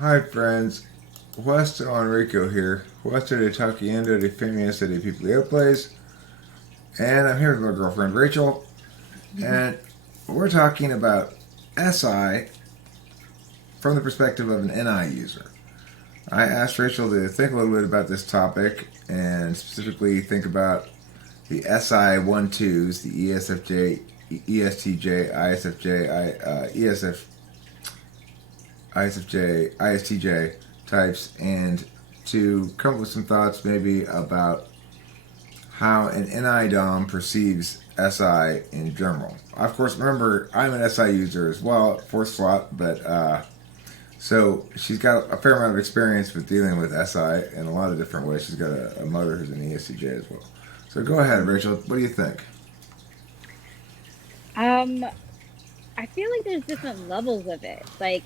Hi friends, Weston Enrico here. Weston de Taquiendo de Femias de People and I'm here with my girlfriend Rachel, and we're talking about SI from the perspective of an NI user. I asked Rachel to think a little bit about this topic and specifically think about the SI 1-2s, the ESFJ, ESTJ, ISFJ, ESF, ISFJ, ISTJ types, and to come up with some thoughts maybe about how an NI Dom perceives SI in general. Of course, remember, I'm an SI user as well, fourth slot, but so she's got a fair amount of experience with dealing with SI in a lot of different ways. She's got a mother who's an ESTJ as well. So go ahead, Rachel. What do you think? Um, I feel like there's different levels of it. Like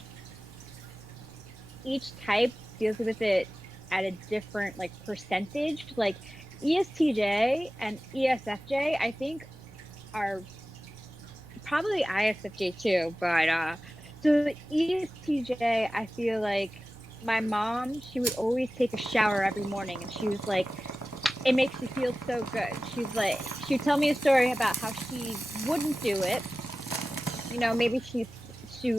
each type deals with it at a different percentage. Like ESTJ and ESFJ, I think are probably ISFJ too, but so the ESTJ, I feel like my mom, she would always take a shower every morning and she was like, it makes you feel so good. She's like, she'd tell me a story about how she wouldn't do it. Maybe she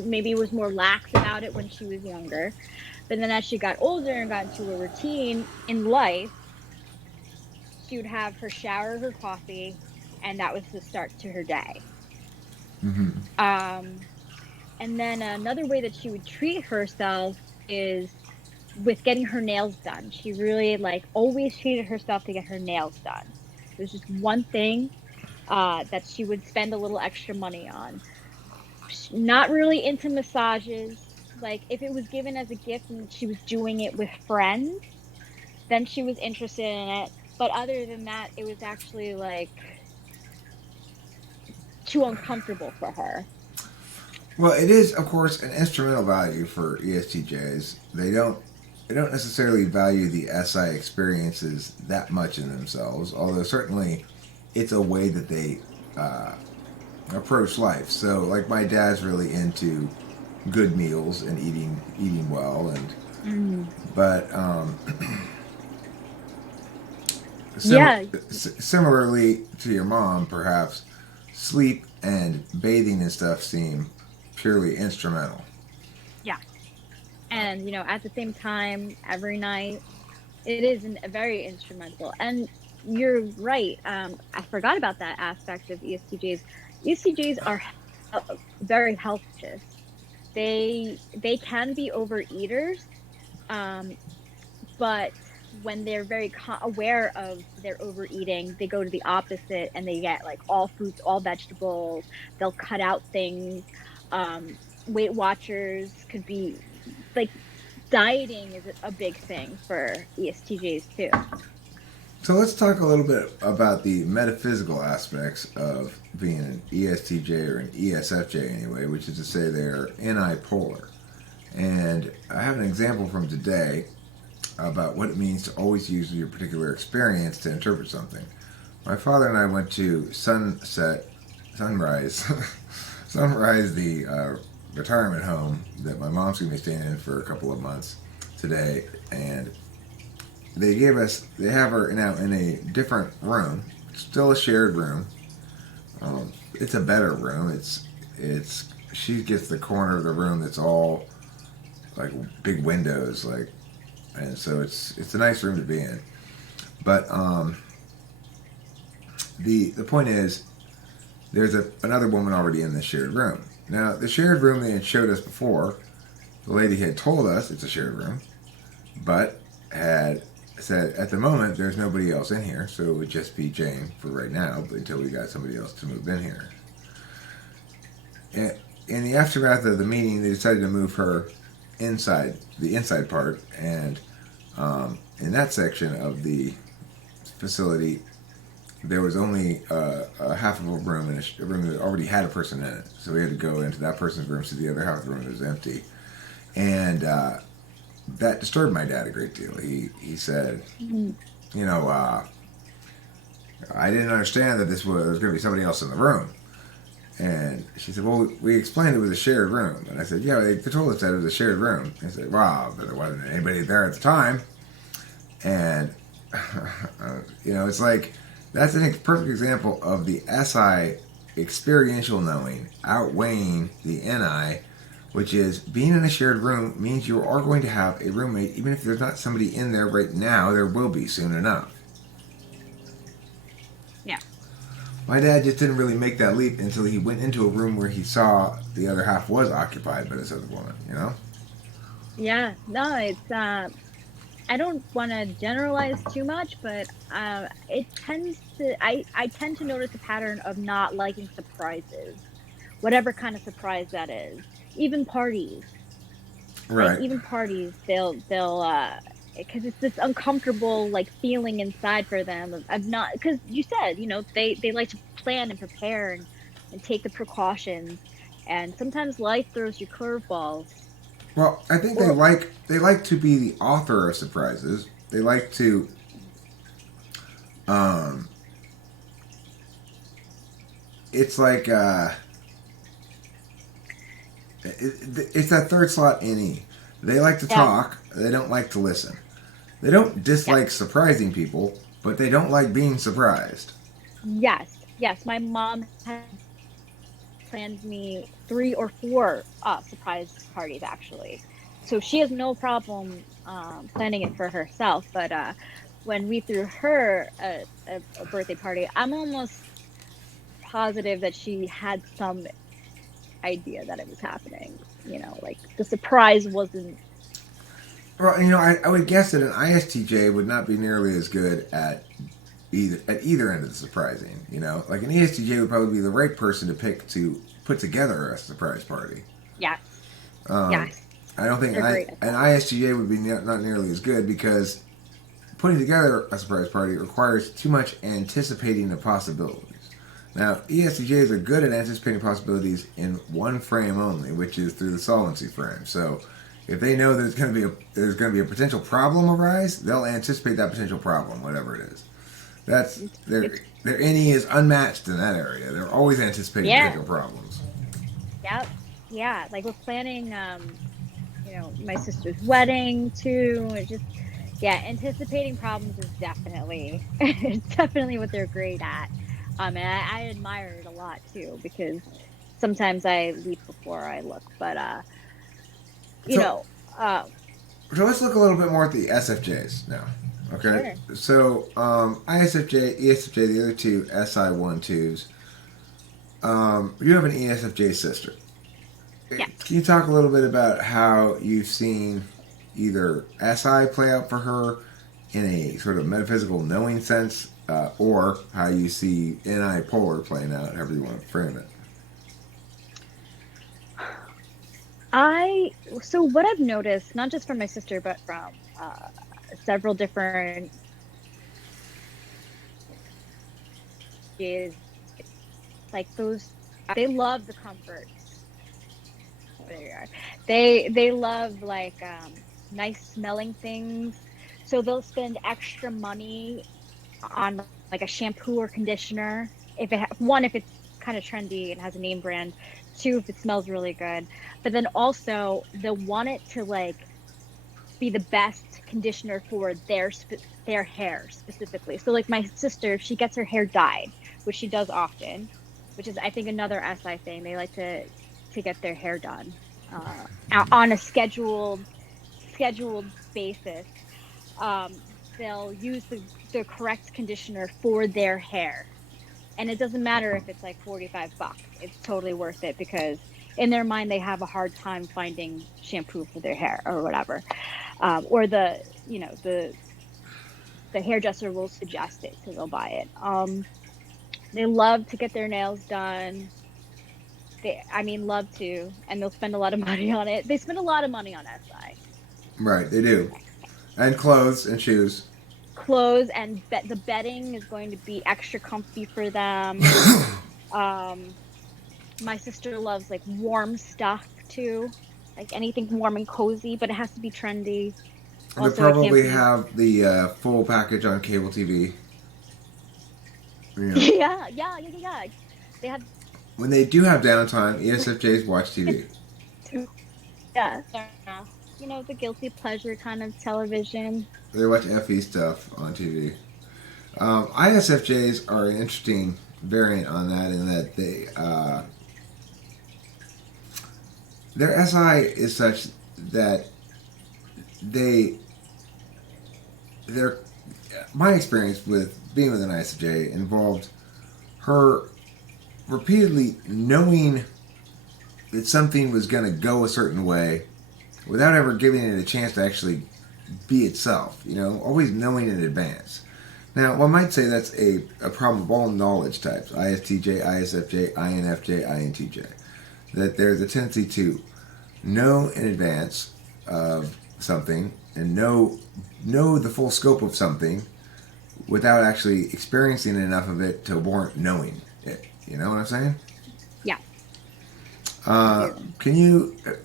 maybe was more lax about it when she was younger. But then as she got older and got into a routine in life, she would have her shower, her coffee, and that was the start to her day. Mm-hmm. Um, and then another way that she would treat herself is with getting her nails done. She really always treated herself to get her nails done. It was just one thing that she would spend a little extra money on. Not really into massages. Like if it was given as a gift and she was doing it with friends, then she was interested in it. But other than that, it was actually too uncomfortable for her. Well, it is, of course, an instrumental value for ESTJs. They don't necessarily value the SI experiences that much in themselves, although certainly it's a way that they uh, approach life. So, like my dad's really into good meals and eating well, and Mm. but Yeah, similarly to your mom, perhaps sleep and bathing and stuff seem purely instrumental. yeah. And at the same time, every night it is a very instrumental. And you're right. I forgot about that aspect of ESTJs. ESTJs are very health conscious. They can be overeaters, um, but when they're very aware of their overeating, they go to the opposite and they get all fruits, all vegetables. They'll cut out things. Um, Weight Watchers could be like dieting is a big thing for ESTJs too. So let's talk a little bit about the metaphysical aspects of being an ESTJ or an ESFJ anyway, which is to say they're NI-polar. And I have an example from today about what it means to always use your particular experience to interpret something. My father and I went to Sunrise, Sunrise, the retirement home that my mom's going to be staying in for a couple of months today, and they have her now in a different room, still a shared room. It's a better room. It's she gets the corner of the room that's all like big windows, and so it's a nice room to be in. But the point is, there's another woman already in the shared room. Now the shared room they had showed us before, the lady had told us it's a shared room, but had said at the moment there's nobody else in here, so it would just be Jane for right now, but until we got somebody else to move in here. And in the aftermath of the meeting, they decided to move her inside the inside part, and in that section of the facility, there was only a half of a room, and a room that already had a person in it. So we had to go into that person's room, so the other half of the room was empty, and that disturbed my dad a great deal. He said, Mhm. you know, I didn't understand that there was going to be somebody else in the room. And she said, well, we explained it was a shared room. And I said, yeah, they told us that it was a shared room. And I said, wow, but there wasn't anybody there at the time. And, it's like, that's a perfect example of the SI experiential knowing outweighing the NI, which is being in a shared room means you are going to have a roommate. Even if there's not somebody in there right now, there will be soon enough. Yeah. My dad just didn't really make that leap until he went into a room where he saw the other half was occupied by this other woman, Yeah. No, it's I don't want to generalize too much, but it tends to I tend to notice a pattern of not liking surprises, whatever kind of surprise that is. Even parties, like Right. even parties, they'll because it's this uncomfortable like feeling inside for them of not, because you said, they like to plan and prepare and take the precautions, and sometimes life throws you curveballs. Well, I think Or they like to be the author of surprises. They like to um it's like it's that third slot NE. They like to yeah, talk, they don't like to listen. They don't yeah, dislike surprising people, but they don't like being surprised. yes, my mom has planned me 3 or 4 surprise parties actually. So she has no problem planning it for herself. But when we threw her a birthday party, I'm almost positive that she had some idea that it was happening. Like the surprise wasn't. Well, I would guess that an ISTJ would not be nearly as good at either end of the surprising. Like an ESTJ would probably be the right person to pick to put together a surprise party. Yes, Um, yes, I don't think they're great at an that. ISTJ would be not nearly as good because putting together a surprise party requires too much anticipating the possibilities. Now, ESTJs are good at anticipating possibilities in one frame only, which is through the solvency frame. So, if they know there's going to be a potential problem arise, they'll anticipate that potential problem, whatever it is. That's It's, their it's their NE is unmatched in that area. They're always anticipating yeah, potential problems. yep, yeah. Like we're planning, my sister's wedding too. It just, yeah, anticipating problems is definitely it's definitely what they're great at. And I admire it a lot too, because sometimes I leap before I look. But you So, know, uh, so let's look a little bit more at the SFJs now. Okay, sure, so ISFJ, ESFJ, the other two SI12s. You have an ESFJ sister. yes. Can you talk a little bit about how you've seen either SI play out for her in a sort of metaphysical knowing sense, or how you see NI polar playing out, however you want to frame it? I So what I've noticed, not just from my sister, but from several different is like those they love the comforts. There you are. They love like nice smelling things. So they'll spend extra money on like a shampoo or conditioner. One, if it's kind of trendy and has a name brand. Two, if it smells really good. But then also they'll want it to like be the best conditioner for their hair specifically. So like my sister, if she gets her hair dyed, which she does often, which is I think another SI thing. They like to get their hair done on a scheduled basis. Um, they'll use the correct conditioner for their hair, and it doesn't matter if it's like $45. It's totally worth it, because in their mind they have a hard time finding shampoo for their hair or whatever, or the hairdresser will suggest it, so they'll buy it. They love to get their nails done. I mean, love to, and they'll spend a lot of money on it. They spend a lot of money on SI. Right, they do, and clothes and shoes. Clothes and the bedding is going to be extra comfy for them. Um, my sister loves like warm stuff too, like anything warm and cozy, but it has to be trendy. They Also, it can't probably be. have the full package on cable TV. You know, Yeah, yeah, yeah, yeah, yeah. They have. when they do have downtime, ESFJs watch TV. Yeah. You know, the guilty pleasure kind of television. They watch FE stuff on TV. ISFJs are an interesting variant on that in that their SI is such that their my experience with being with an ISFJ involved her repeatedly knowing that something was going to go a certain way without ever giving it a chance to actually be itself, always knowing in advance. Now, one might say that's a problem of all knowledge types, ISTJ, ISFJ, INFJ, INTJ, that there's a tendency to know in advance of something and know the full scope of something without actually experiencing enough of it to warrant knowing it. You know what I'm saying? Yeah.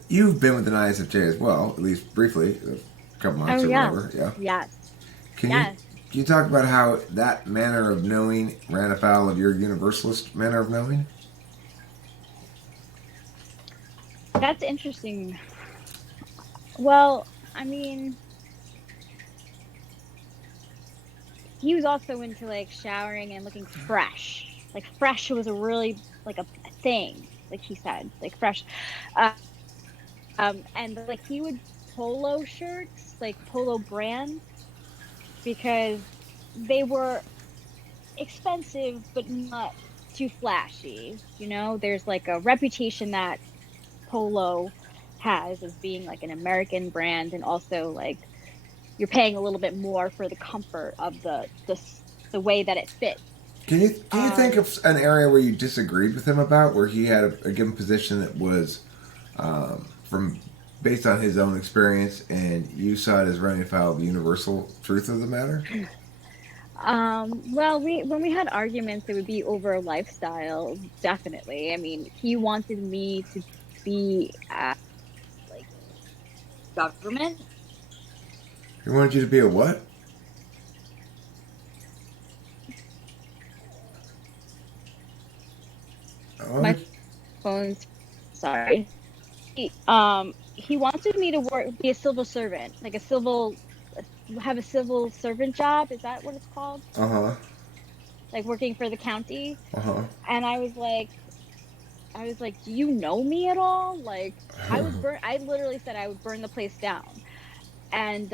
You've been with an ISFJ as well, at least briefly, a couple months or whatever. Yeah. Yes. Can you talk about how that manner of knowing ran afoul of your universalist manner of knowing? That's interesting. Well, I mean, he was also into like showering and looking fresh. Like fresh was a really like a thing, like he said, like fresh. And like he would polo shirts, like polo brands, because they were expensive but not too flashy. There's like a reputation that polo has as being like an American brand, and also like you're paying a little bit more for the comfort of the way that it fits. Can you think of an area where you disagreed with him about, where he had a given position that was from based on his own experience, and you saw it as running afoul of the universal truth of the matter? Well, when we had arguments, it would be over lifestyle, definitely. I mean, he wanted me to be at like government. He wanted you to be a what? My phone's sorry. He wanted me to be a civil servant, like have a civil servant job. Is that what it's called? Like working for the county. And I was like, do you know me at all? Like, I literally said I would burn the place down. And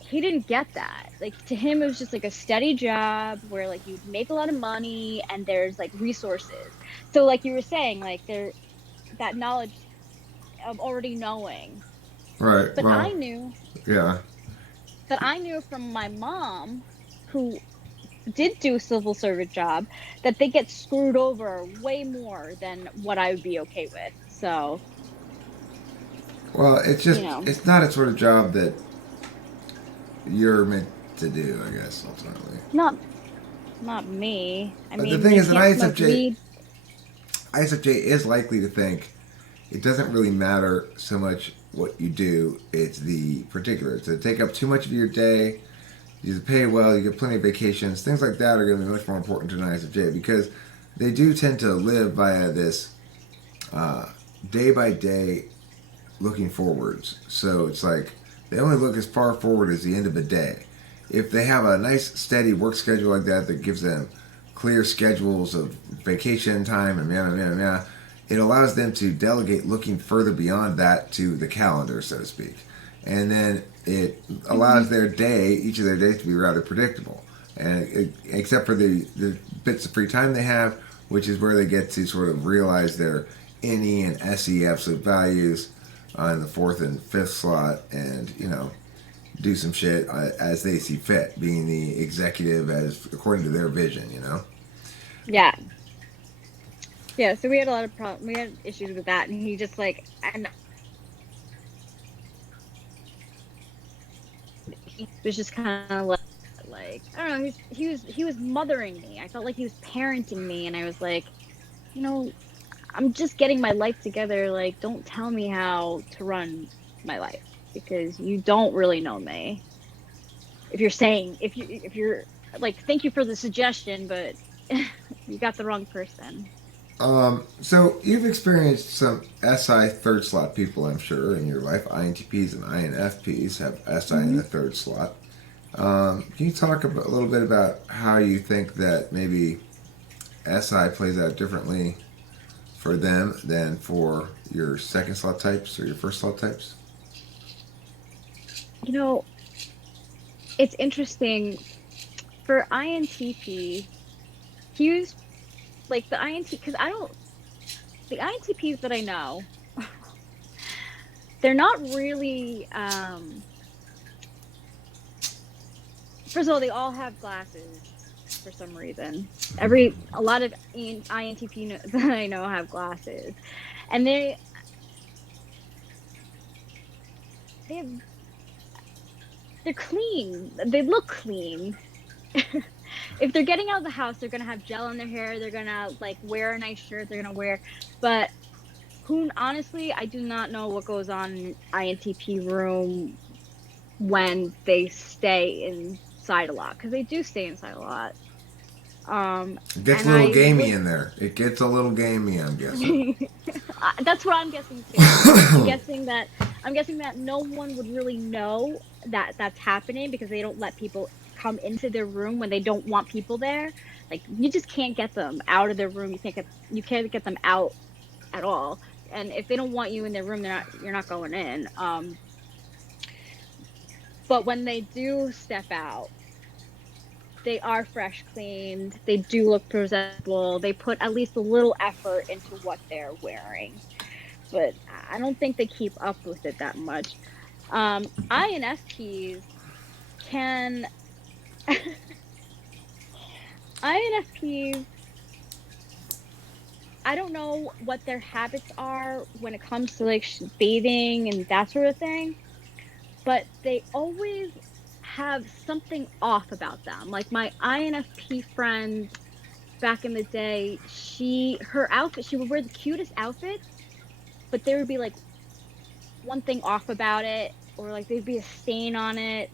he didn't get that. Like, to him, it was just like a steady job where like you make a lot of money and there's like resources. So like you were saying, like that knowledge of already knowing. Right. But I knew. Yeah. But I knew from my mom, who did do a civil servant job, that they get screwed over way more than what I would be okay with. So. Well, it's just it's not a sort of job that you're meant to do, I guess, ultimately. Not me. But the thing is, an ISFJ is likely to think it doesn't really matter so much what you do, it's the particulars. To take up too much of your day, you pay well, you get plenty of vacations, things like that are going to be much more important to an ISFJ, because they do tend to live via this day by day looking forwards. So it's like they only look as far forward as the end of a day. If they have a nice steady work schedule like that gives them clear schedules of vacation time and it allows them to delegate looking further beyond that to the calendar, so to speak. And then it allows their day, each of their days, to be rather predictable. And except for the bits of free time they have, which is where they get to sort of realize their NE and SE absolute values in the fourth and fifth slot, and do some shit as they see fit, being the executive as according to their vision. Yeah, so we had a lot of problems. We had issues with that, and he just and he was just kind of like I don't know. He was mothering me. I felt like he was parenting me, and I was like, I'm just getting my life together. Like, don't tell me how to run my life, because you don't really know me. If you're like, thank you for the suggestion, but you got the wrong person. So you've experienced some SI third slot people, I'm sure, in your life. INTPs and INFPs have SI in the third slot. Can you talk a little bit about how you think that maybe SI plays out differently for them than for your second slot types or your first slot types? You know, it's interesting for INTP. He was like the INT because I don't the INTPs that I know, they're not really. First of all, they all have glasses for some reason. A lot of INTP that I know have glasses, and they have, they're clean. They look clean. If they're getting out of the house, they're gonna have gel in their hair. They're gonna like wear a nice shirt. They're gonna wear, but who honestly, I do not know what goes on in INTP room when they stay inside a lot, because they do stay inside a lot. It gets a And little I gamey would, in there. It gets a little gamey, I'm guessing. that's what I'm guessing too. I'm guessing that no one would really know that that's happening because they don't let people come into their room when they don't want people there. Like you just can't get them out of their room. You can't get them out at all. And if they don't want you in their room, you're not going in. But when they do step out, they are fresh cleaned. They do look presentable. They put at least a little effort into what they're wearing. But I don't think they keep up with it that much. INFPs can INFPs, I don't know what their habits are when it comes to like bathing and that sort of thing, but they always have something off about them. Like my INFP friend back in the day, her outfit, she would wear the cutest outfits, but there would be like one thing off about it, or like there'd be a stain on it.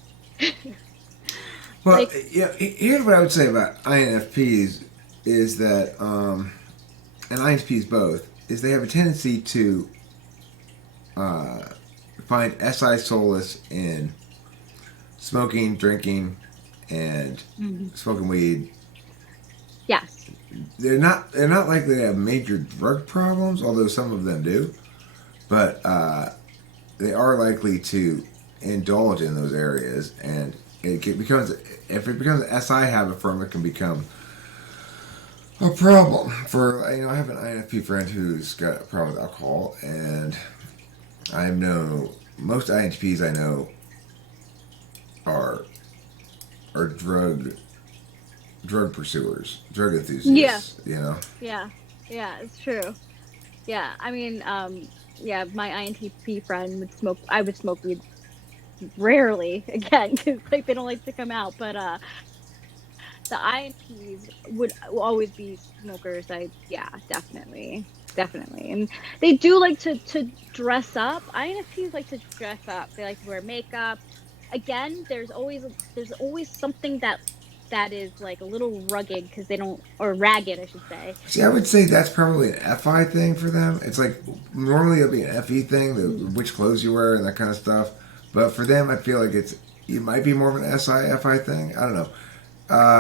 Well, Like, yeah, here's what I would say about INFPs is that, and INFPs both, is they have a tendency to uh, find SI solace in smoking, drinking, and smoking weed. yes. They're not likely to have major drug problems, although some of them do, but they are likely to indulge in those areas, and becomes if it becomes an SI habit for them, it can become a problem. I have an INFP friend who's got a problem with alcohol, and I know most INFPs I know are drug pursuers, drug Yeah. enthusiasts. You know. Yeah. Yeah, it's true. Yeah. I mean, yeah, my INTP friend would smoke. I would smoke weed rarely again because like they don't like to come out. But the INTPs will always be smokers. Yeah, definitely, and they do like to dress up. INFPs like to dress up. They like to wear makeup. Again, there's always something that is like a little rugged because they don't, or ragged, I should say. See, I would say that's probably an FI thing for them. It's like normally it'll be an FE thing, which clothes you wear and that kind of stuff. But for them, I feel like it might be more of an SI FI thing. I don't know.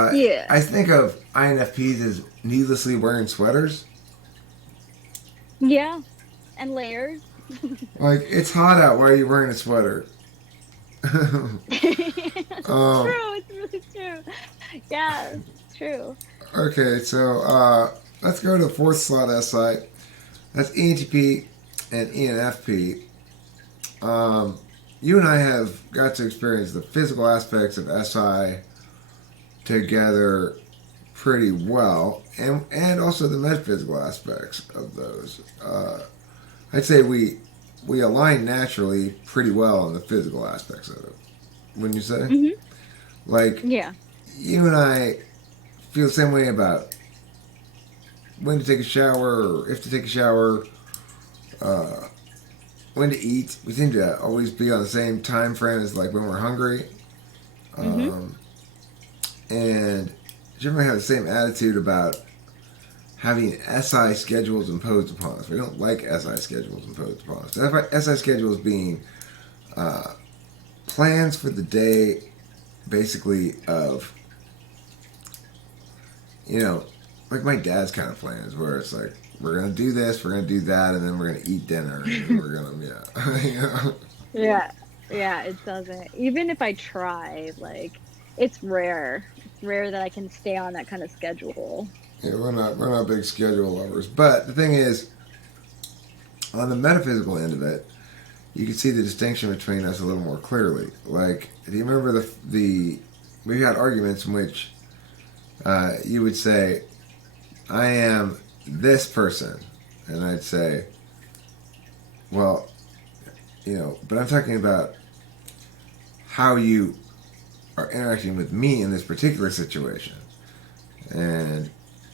Yeah, I think of INFPs as needlessly wearing sweaters. yeah, and layers. Like it's hot out. Why are you wearing a sweater? It's um, true. It's really true. Yeah, it's true. okay, so let's go to the fourth slot SI. That's ENTP and ENFP. You and I have got to experience the physical aspects of SI together pretty well, and also the metaphysical aspects of those. I'd say we align naturally pretty well on the physical aspects of it. Wouldn't you say? Like Yeah. you and I feel the same way about when to take a shower or if to take a shower, uh, when to eat. We seem to always be on the same time frame as like when we're hungry. hmm Um, and generally have the same attitude about having SI schedules imposed upon us. We don't like SI schedules imposed upon us. SI schedules being plans for the day, basically, of, like my dad's kind of plans, where it's like, we're going to do this, we're going to do that, and then we're going to eat dinner, and then we're going to, Yeah. Yeah, it doesn't. Even if I try, like, it's rare. It's rare that I can stay on that kind of schedule. Yeah, we're not big schedule lovers. But the thing is, on the metaphysical end of it, you can see the distinction between us a little more clearly. Like, do you remember the we had arguments in which you would say, "I am this person," and I'd say, "Well, but I'm talking about how you are interacting with me in this particular situation," and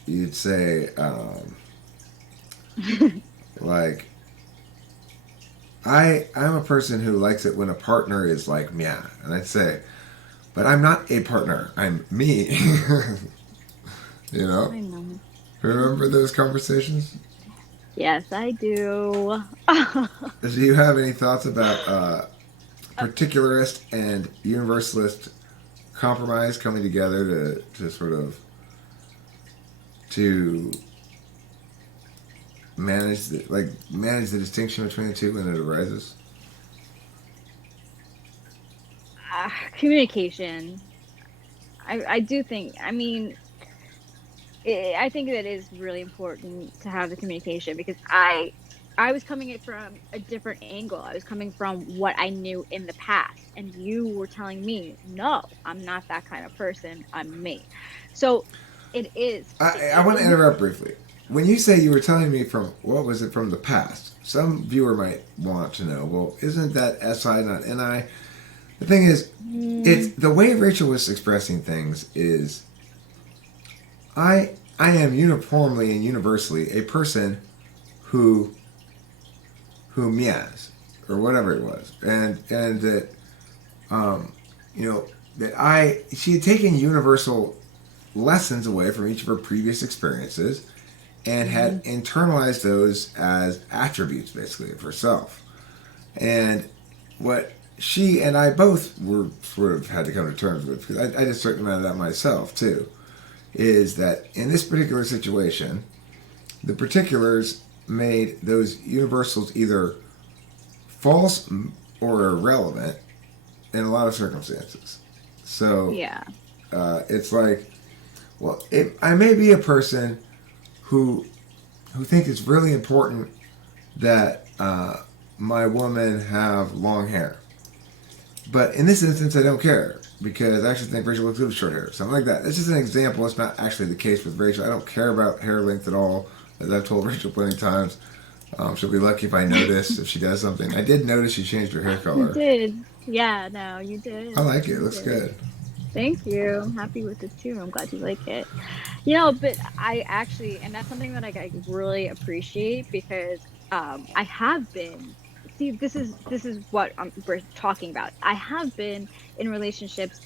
you'd say, like, I'm a person who likes it when a partner is like me, and I'd say, but I'm not a partner, I'm me. I know. Remember those conversations? Yes, I do. Do you have any thoughts about particularist and universalist compromise coming together to sort of to manage the distinction between the two when it arises? Communication. I do think, I mean, I think that it is really important to have the communication, because I was coming it from a different angle. I was coming from what I knew in the past, and you were telling me, no, I'm not that kind of person. I'm me. So it is. I want to interrupt briefly. When you say you were telling me from, what was it, from the past? Some viewer might want to know, well, isn't that SI not NI? The thing is, it's the way Rachel was expressing things is, I am uniformly and universally a person who meows, or whatever it was, and that she had taken universal lessons away from each of her previous experiences and had internalized those as attributes, basically, of herself. And what she and I both were sort of had to come to terms with, because I did a certain amount of that myself too, is that in this particular situation, the particulars made those universals either false or irrelevant in a lot of circumstances. So Yeah. it's like, well, I may be a person who thinks it's really important that my woman have long hair, but in this instance, I don't care, because I actually think Rachel looks good with short hair. Something like that. It's just an example. It's not actually the case with Rachel. I don't care about hair length at all. As I've told Rachel plenty of times, she'll be lucky if I notice if she does something. I did notice she changed her hair color. You did. Yeah, no, you did. I like it. It You looks did. good. Thank you. I'm happy with it too. I'm glad you like it. But I actually, and that's something that I really appreciate, because I have been. See, this is what we're talking about. I have been in relationships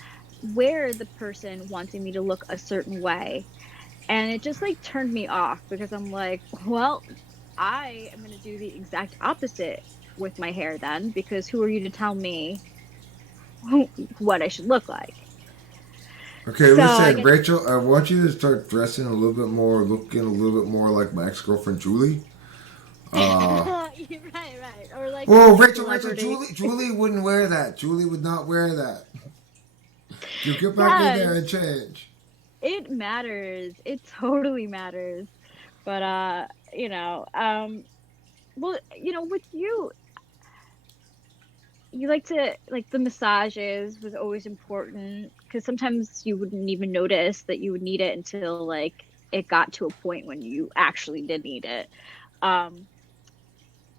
where the person wanted me to look a certain way, and it just like turned me off, because I'm like, well, I am going to do the exact opposite with my hair then, because who are you to tell me what I should look like? Okay, So I listen, guess. Rachel, I want you to start dressing a little bit more, looking a little bit more like my ex-girlfriend Julie. Right. Or like Whoa, a Rachel, celebrity. Julie wouldn't wear that. Julie would not wear that. You get back in there Yes, and change. it matters. It totally matters. But well, with you, you like to, like, the massages was always important, because sometimes you wouldn't even notice that you would need it until like it got to a point when you actually did need it. Um,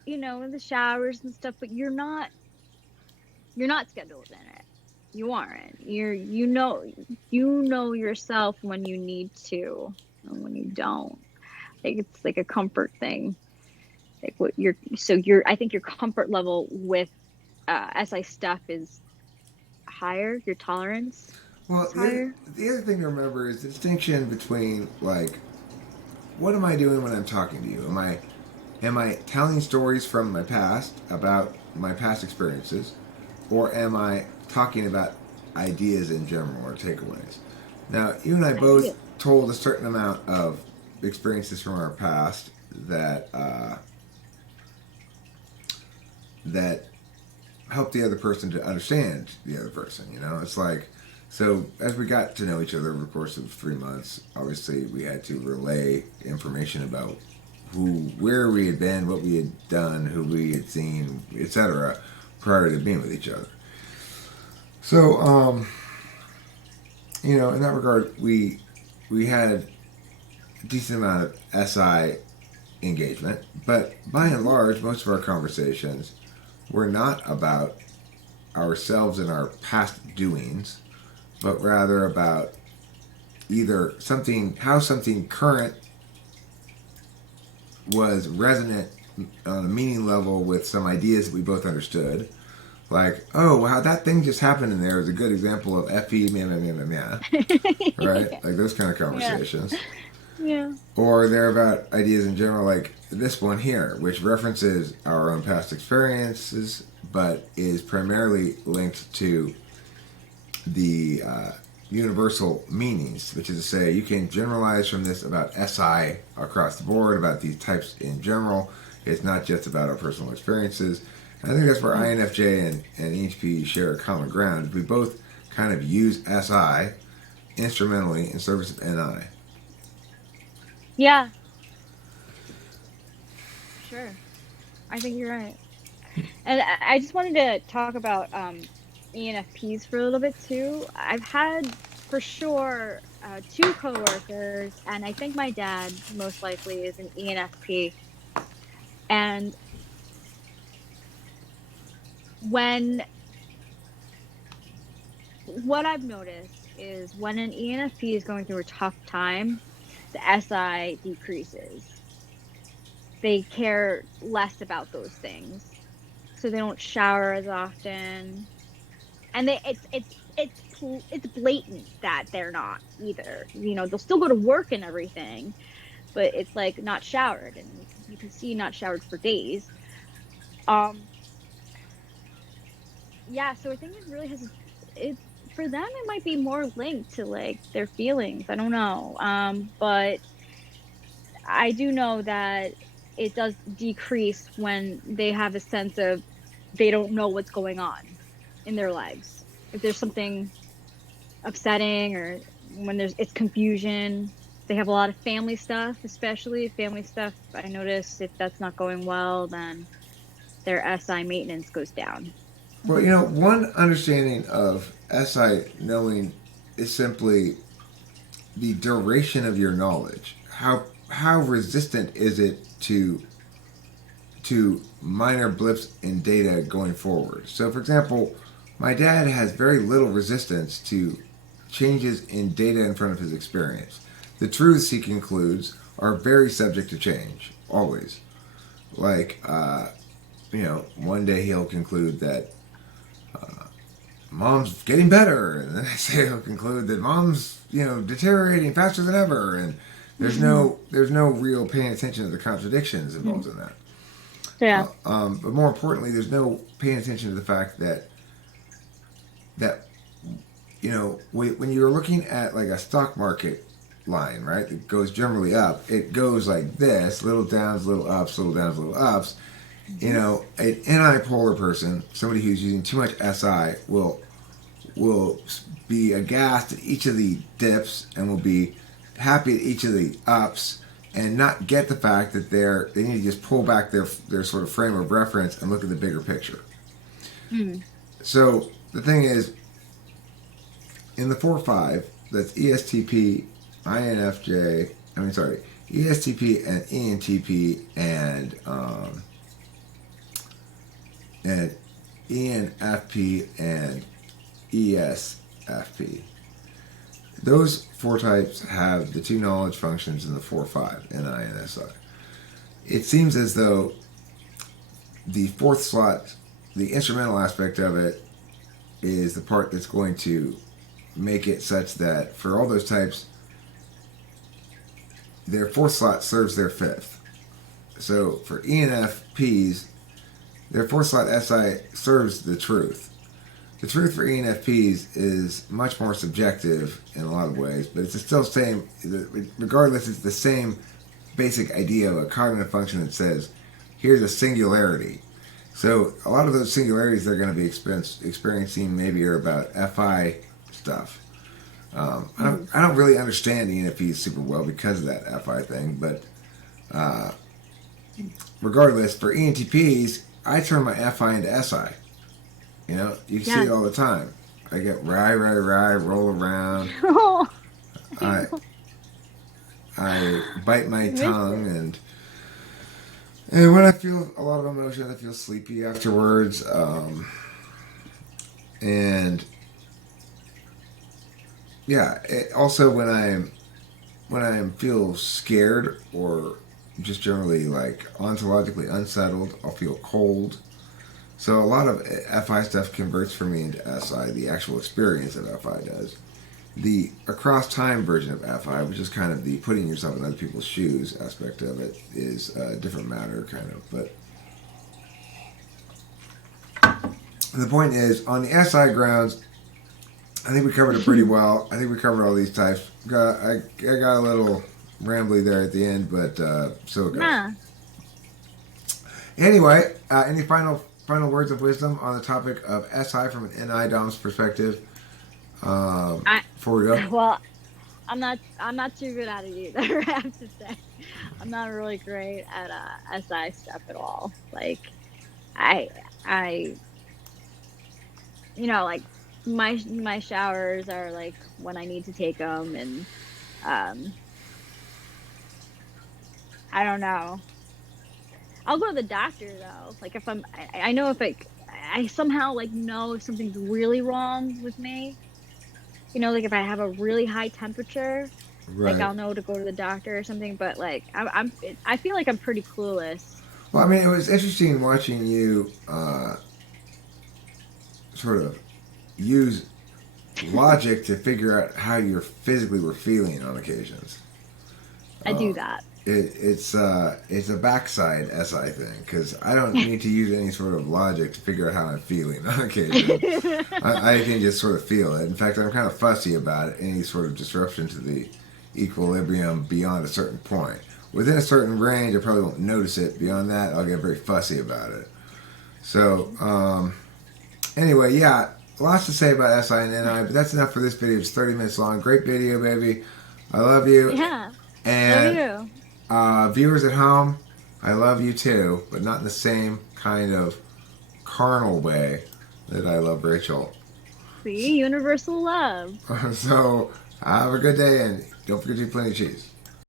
in the showers and stuff, but you're not scheduled in it. You aren't. You know yourself when you need to and when you don't. Like, it's like a comfort thing. Like, I think your comfort level with SI stuff is higher. Your tolerance Well, is higher. the other thing to remember is the distinction between, like, what am I doing when I'm talking to you? Am I telling stories from my past about my past experiences, or am I talking about ideas in general or takeaways? Now, you and I Idea. both told a certain amount of experiences from our past that that help the other person to understand the other person. You know, it's like, so as we got to know each other over the course of 3 months, obviously we had to relay information about where we had been, what we had done, who we had seen, etc., prior to being with each other. So, you know, in that regard, we had a decent amount of SI engagement, but by and large, most of our conversations were not about ourselves and our past doings, but rather about either how something current was resonant on a meaning level with some ideas that we both understood. Like, oh, wow, that thing just happened in there is a good example of FE, meh, meh, meh, meh, meh, right? Yeah. Like those kind of Yeah. conversations. Yeah. Or they're about ideas in general, like this one here, which references our own past experiences, but is primarily linked to the universal meanings, which is to say, you can generalize from this about SI across the board, about these types in general. It's not just about our personal experiences. And I think that's where INFJ and ENTP share a common ground. We both kind of use SI instrumentally in service of NI. Yeah. Sure. I think you're right. And I just wanted to talk about ENFPs for a little bit too. I've had for sure two coworkers, and I think my dad most likely is an ENFP. And when what I've noticed is when an ENFP is going through a tough time, the SI decreases. They care less about those things, so they don't shower as often, and it's blatant that they're not either. You know, they'll still go to work and everything, but it's like not showered, and you can see not showered for days. Um, yeah, so I think it really has it for them. It might be more linked to like their feelings. I don't know, but I do know that it does decrease when they have a sense of they don't know what's going on in their lives. If there's something upsetting or when it's confusion. They have a lot of family stuff, especially family stuff. I notice if that's not going well, then their SI maintenance goes down. Well, you know, one understanding of SI knowing is simply the duration of your knowledge. How resistant is it to minor blips in data going forward? So, for example, my dad has very little resistance to changes in data in front of his experience. The truths he concludes are very subject to change, always. Like, you know, one day he'll conclude that mom's getting better, and the next day he'll conclude that mom's, you know, deteriorating faster than ever, and there's no real paying attention to the contradictions involved in that. Yeah. But more importantly, there's no paying attention to the fact that you know, when you're looking at like a stock market line, right, it goes generally up. It goes like this: little downs, little ups, little downs, little ups. You know, an anti-polar person, somebody who's using too much SI, will be aghast at each of the dips and will be happy at each of the ups and not get the fact that they need to just pull back their sort of frame of reference and look at the bigger picture. Mm. So the thing is, in the 4-5, that's ESTP, INFJ, I mean, sorry, ESTP and ENTP and ENFP and ESFP. Those four types have the two knowledge functions in the 4-5, NI and SI. It seems as though the fourth slot, the instrumental aspect of it, is the part that's going to make it such that for all those types, their fourth slot serves their fifth. So for ENFPs, their fourth slot SI serves the truth. The truth for ENFPs is much more subjective in a lot of ways, but it's still the same. Regardless, it's the same basic idea of a cognitive function that says, here's a singularity. So a lot of those singularities they're going to be experiencing maybe are about FI stuff. I don't really understand ENFPs super well because of that FI thing, but regardless, for ENTPs, I turn my FI into SI. You know, you can see it all the time. I get roll around. I bite my tongue, and when I feel a lot of emotion, I feel sleepy afterwards. And yeah, also when I feel scared or just generally like ontologically unsettled, I'll feel cold. So a lot of FI stuff converts for me into SI, the actual experience of FI does. The across time version of FI, which is kind of the putting yourself in other people's shoes aspect of it, is a different matter, kind of. But the point is, on the SI grounds, I think we covered it pretty well. I think we covered all these types. I got a little rambly there at the end, but so it goes. Nah. Anyway, any final words of wisdom on the topic of SI from an NI Dom's perspective? Before we go. Well, I'm not too good at it either. I have to say, I'm not really great at SI stuff at all. Like, I, you know, like my showers are like when I need to take them, and I don't know. I'll go to the doctor though. Like if I know if I somehow like know if something's really wrong with me. You know, like if I have a really high temperature, Right. like I'll know to go to the doctor or something. But like I feel like I'm pretty clueless. Well, I mean, it was interesting watching you sort of use logic to figure out how you physically were feeling on occasions. I do that. It's a backside SI thing because I don't need to use any sort of logic to figure out how I'm feeling on occasion. I can just sort of feel it. In fact, I'm kind of fussy about it, any sort of disruption to the equilibrium beyond a certain point. Within a certain range, I probably won't notice it. Beyond that, I'll get very fussy about it. So, anyway, yeah, lots to say about SI and NI, but that's enough for this video. It's 30 minutes long. Great video, baby. I love you. Yeah. And Love you. Viewers at home, I love you too, but not in the same kind of carnal way that I love Rachel. See, universal love. So, have a good day and don't forget to eat plenty of cheese.